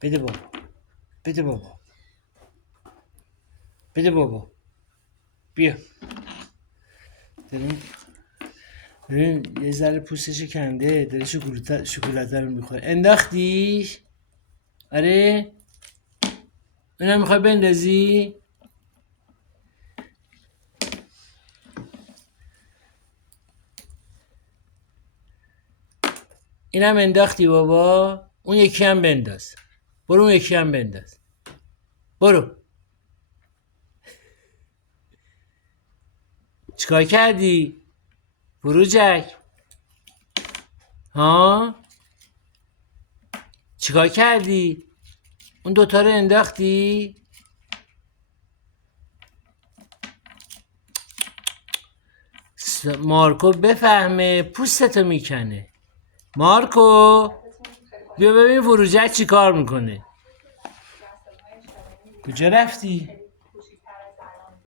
بده بابا. بده بابا. بده بابا. بیا. ببین یه ذره پوستش کنده، داره شکلاته رو میخوره. انداختیش؟ آره؟ اونم میخوای بندازی؟ اینم انداختی بابا. اون یکی هم بنداز. برو اون یکی هم بنداز. برو. چیکار کردی؟ فروجک. ها؟ چیکار کردی؟ اون دوتا رو انداختی؟ مارکو بفهمه پوستتو میکنه. مارکو بیا ببین فروجک چی کار میکنه. کجا رفتی؟